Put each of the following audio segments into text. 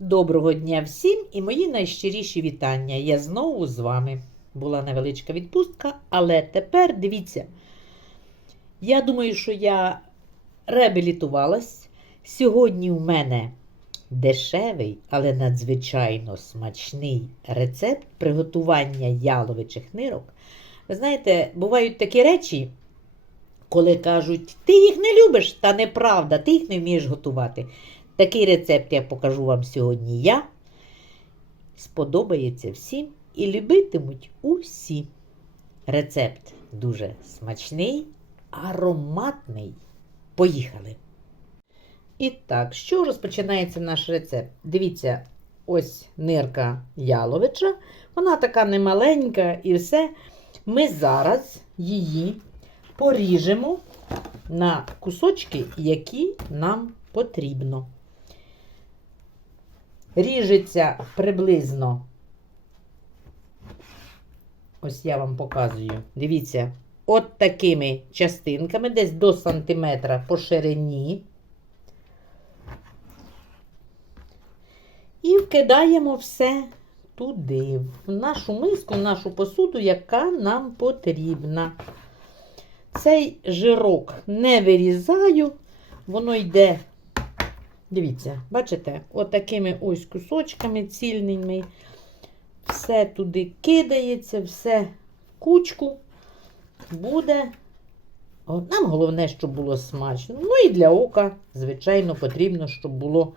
Доброго дня всім і мої найщиріші вітання. Я знову з вами. Була невеличка відпустка, але тепер дивіться. Я думаю, що я реабілітувалась. Сьогодні у мене дешевий, але надзвичайно смачний рецепт приготування яловичих нирок. Ви знаєте, бувають такі речі, коли кажуть, ти їх не любиш, та неправда, ти їх не вмієш готувати. Такий рецепт я покажу вам сьогодні я. Сподобається всім і любитимуть усі. Рецепт дуже смачний, ароматний. Поїхали! І так, що розпочинається наш рецепт? Дивіться, ось нирка яловича. Вона така немаленька і все. Ми зараз її поріжемо на кусочки, які нам потрібно. Ріжеться приблизно. Ось я вам показую. Дивіться, от такими частинками, десь до сантиметра по ширині. І вкидаємо все туди, в нашу миску, в нашу посуду, яка нам потрібна. Цей жирок не вирізаю, воно йде, дивіться, бачите, отакими ось кусочками цільними. Все туди кидається, все в кучку буде. Нам головне, щоб було смачно. Ну і для ока, звичайно, потрібно, щоб було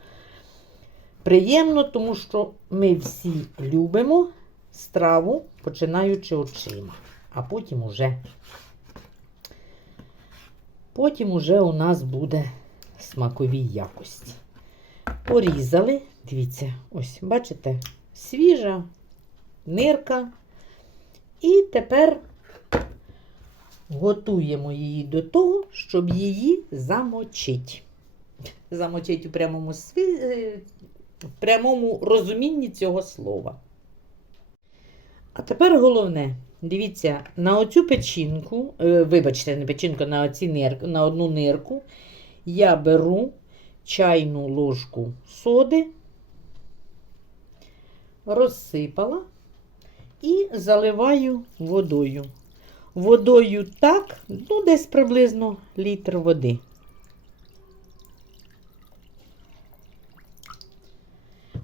приємно, тому що ми всі любимо страву, починаючи очима, а потім уже Потім уже у нас буде смакові якості. Порізали, дивіться, ось, бачите, свіжа нирка. І тепер готуємо її до того, щоб її замочити. Замочити у прямому, сві... е, в прямому розумінні цього слова. А тепер головне, дивіться, на оцю печінку, е, вибачте, не печінку, на, оці нир, на одну нирку я беру чайну ложку соди, розсипала і заливаю водою. Водою так, ну, десь приблизно літр води.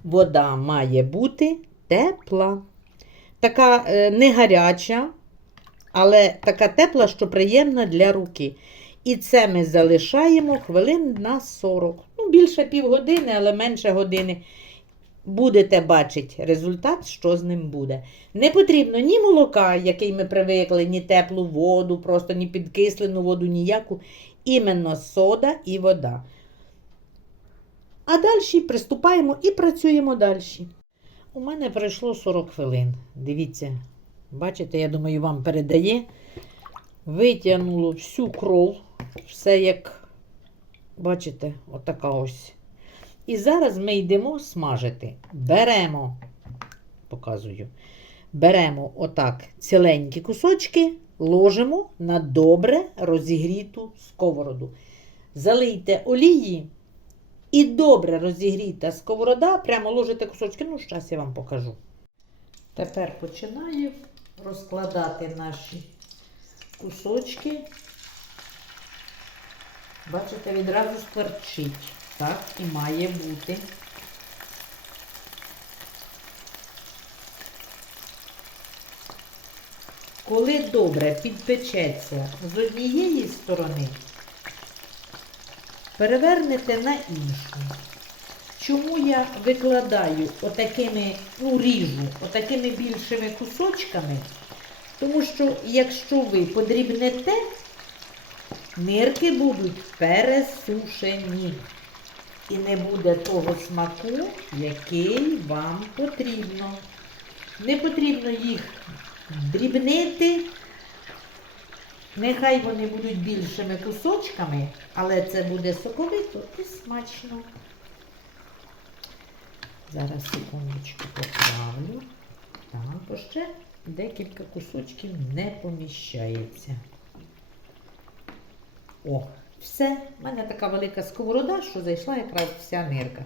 Вода має бути тепла. Така е, не гаряча, але така тепла, що приємна для руки. І це ми залишаємо хвилин на 40. Більше півгодини, але менше години. Будете бачити результат, що з ним буде. Не потрібно ні молока, який ми привикли, ні теплу воду, просто ні підкислену воду, ніяку. Іменно сода і вода. А далі приступаємо і працюємо далі. У мене пройшло 40 хвилин. Дивіться, бачите, я думаю, вам передає. Витягнуло всю кров, все як, бачите, отака ось. І зараз ми йдемо смажити. Беремо, показую, беремо отак ціленькі кусочки, ложимо на добре розігріту сковороду. Залийте олії. І добре розігріта сковорода, прямо ложите кусочки, ну, зараз я вам покажу. Тепер починаю розкладати наші кусочки. Бачите, відразу скверчить. Так і має бути. Коли добре підпечеться з однієї сторони, перевернете на іншу. Чому я викладаю отакими, ну, ріжу, отакими більшими кусочками? Тому що, якщо ви подрібнете, нирки будуть пересушені. І не буде того смаку, який вам потрібно. Не потрібно їх дрібнити. Нехай вони будуть більшими кусочками, але це буде соковито і смачно. Зараз секундочку поправлю. Так, ще декілька кусочків не поміщається. О, все. У мене така велика сковорода, що зайшла якраз вся нирка.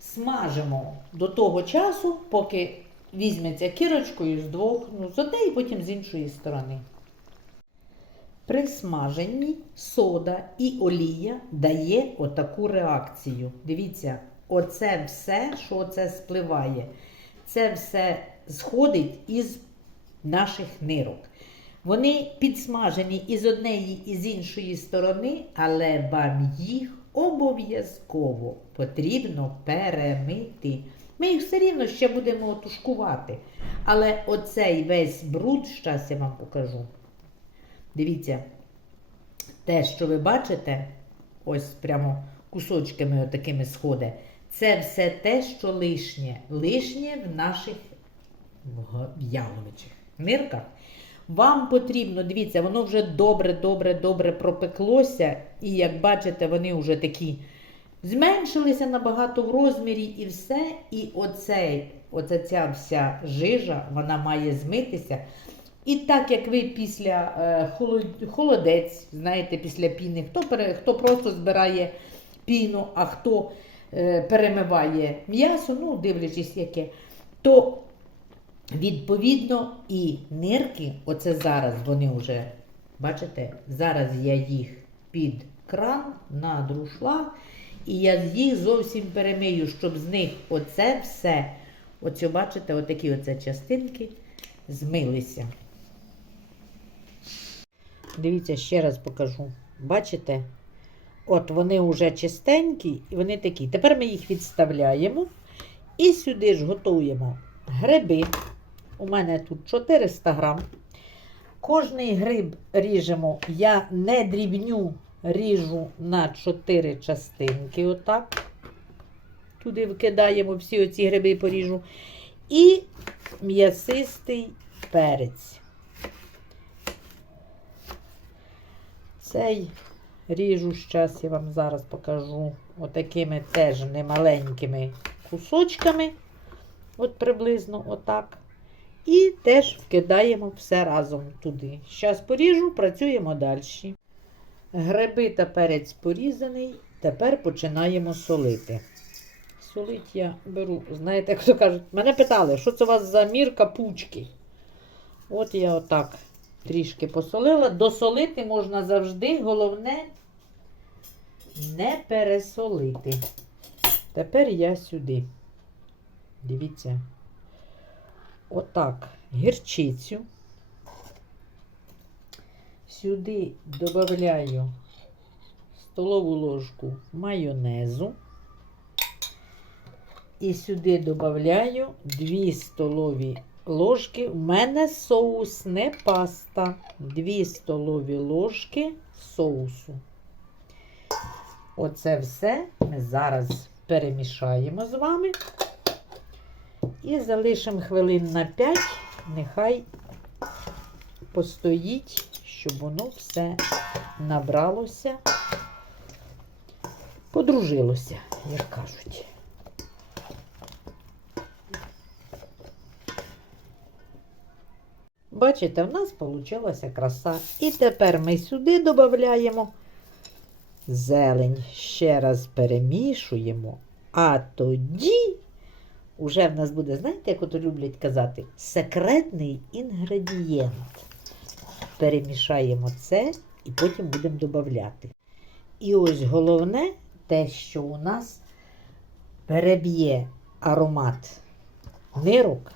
смажимо до того часу, поки візьметься кірочкою з двох, ну, з однієї, потім з іншої сторони. При смаженні сода і олія дає отаку реакцію. Дивіться, оце все, що це спливає, це все сходить із наших нирок. Вони підсмажені і з однієї, і з іншої сторони, але вам їх обов'язково потрібно перемити. Ми їх все рівно ще будемо тушкувати. Але оцей весь бруд, щас я вам покажу. Дивіться, те, що ви бачите, ось прямо кусочками такими сходить, це все те, що лишнє. Лишнє в наших в- яловичих нирках. Вам потрібно, дивіться, воно вже добре, добре, добре пропеклося. І як бачите, вони вже такі зменшилися набагато в розмірі і все. І оцей, оця ця вся жижа, вона має змитися. І так як ви після е, холодець, знаєте, після піни, хто, пере, хто просто збирає піну, а хто е, перемиває м'ясо, ну, дивлячись яке, то відповідно і нирки, оце зараз вони вже, бачите, зараз я їх під кран на друшлаг, і я їх зовсім перемию, щоб з них оце все, оце, бачите, отакі оце частинки змилися. Дивіться, ще раз покажу. Бачите? От вони вже чистенькі і вони такі. Тепер ми їх відставляємо і сюди ж готуємо гриби. У мене тут 400 грам. Кожний гриб ріжемо, я не дрібню ріжу на 4 частинки. Отак. Туди вкидаємо всі оці гриби поріжу. І м'ясистий перець. Цей ріжу зараз, я вам зараз покажу отакими теж немаленькими кусочками. От приблизно отак. І теж вкидаємо все разом туди. Зараз поріжу, працюємо далі. Гриби та перець порізаний. Тепер починаємо солити. Солить я беру, знаєте, як то кажуть, мене питали, що це у вас за мірка пучки. От я отак трішки посолила. Досолити можна завжди, головне не пересолити. Тепер я сюди. Дивіться. Отак, гірчицю. Сюди додаю столову ложку майонезу. І сюди додаю 2 столові ложки. У мене соус, не паста. 2 столові ложки соусу. Оце все ми зараз перемішаємо з вами. І залишимо хвилин на 5, нехай постоїть, щоб воно все набралося, подружилося, як кажуть. Бачите, в нас вийшла краса. І тепер ми сюди додаємо зелень. Ще раз перемішуємо, а тоді уже в нас буде, знаєте, як ото люблять казати, секретний інгредієнт. Перемішаємо це і потім будемо додати. І ось головне те, що у нас переб'є аромат нирок,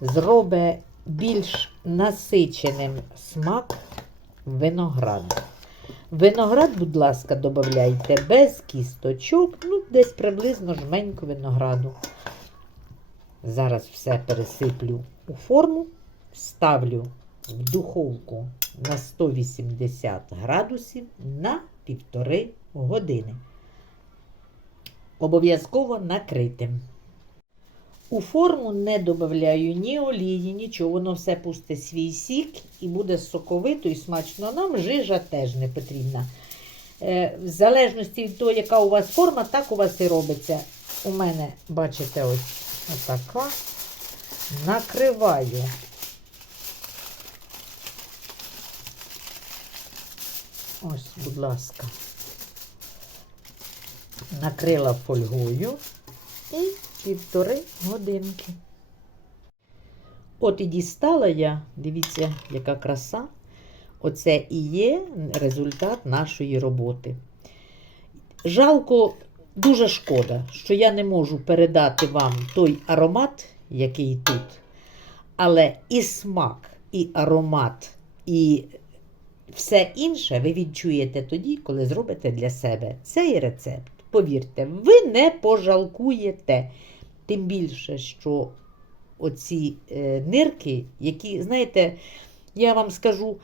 зробить більш насиченим смак винограду. Виноград, будь ласка, додавайте без кісточок, ну, десь приблизно жменьку винограду. Зараз все пересиплю у форму, ставлю в духовку на 180 градусів на півтори години. Обов'язково накритим. У форму не додаю ні олії, нічого, воно все пусте свій сік і буде соковито і смачно. Нам жижа теж не потрібна. Е, в залежності від того, яка у вас форма, так у вас і робиться. У мене, бачите, ось отака. Накриваю. Ось, будь ласка. Накрила фольгою. і півтори годинки. От і дістала я, дивіться, яка краса. Оце і є результат нашої роботи. Жалко, дуже шкода, що я не можу передати вам той аромат, який тут. Але і смак, і аромат, і все інше ви відчуєте тоді, коли зробите для себе цей рецепт. Повірте, ви не пожалкуєте. Тим більше, що оці е, нирки, які, знаєте, я вам скажу,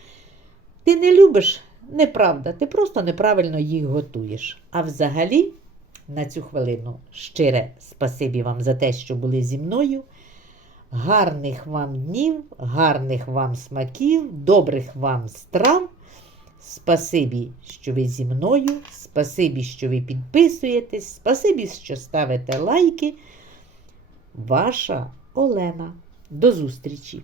ти не любиш, неправда, ти просто неправильно їх готуєш. А взагалі, на цю хвилину щире спасибі вам за те, що були зі мною. Гарних вам днів, гарних вам смаків, добрих вам страв. Спасибі, що ви зі мною, спасибі, що ви підписуєтесь, спасибі, що ставите лайки. Ваша Олена. До зустрічі!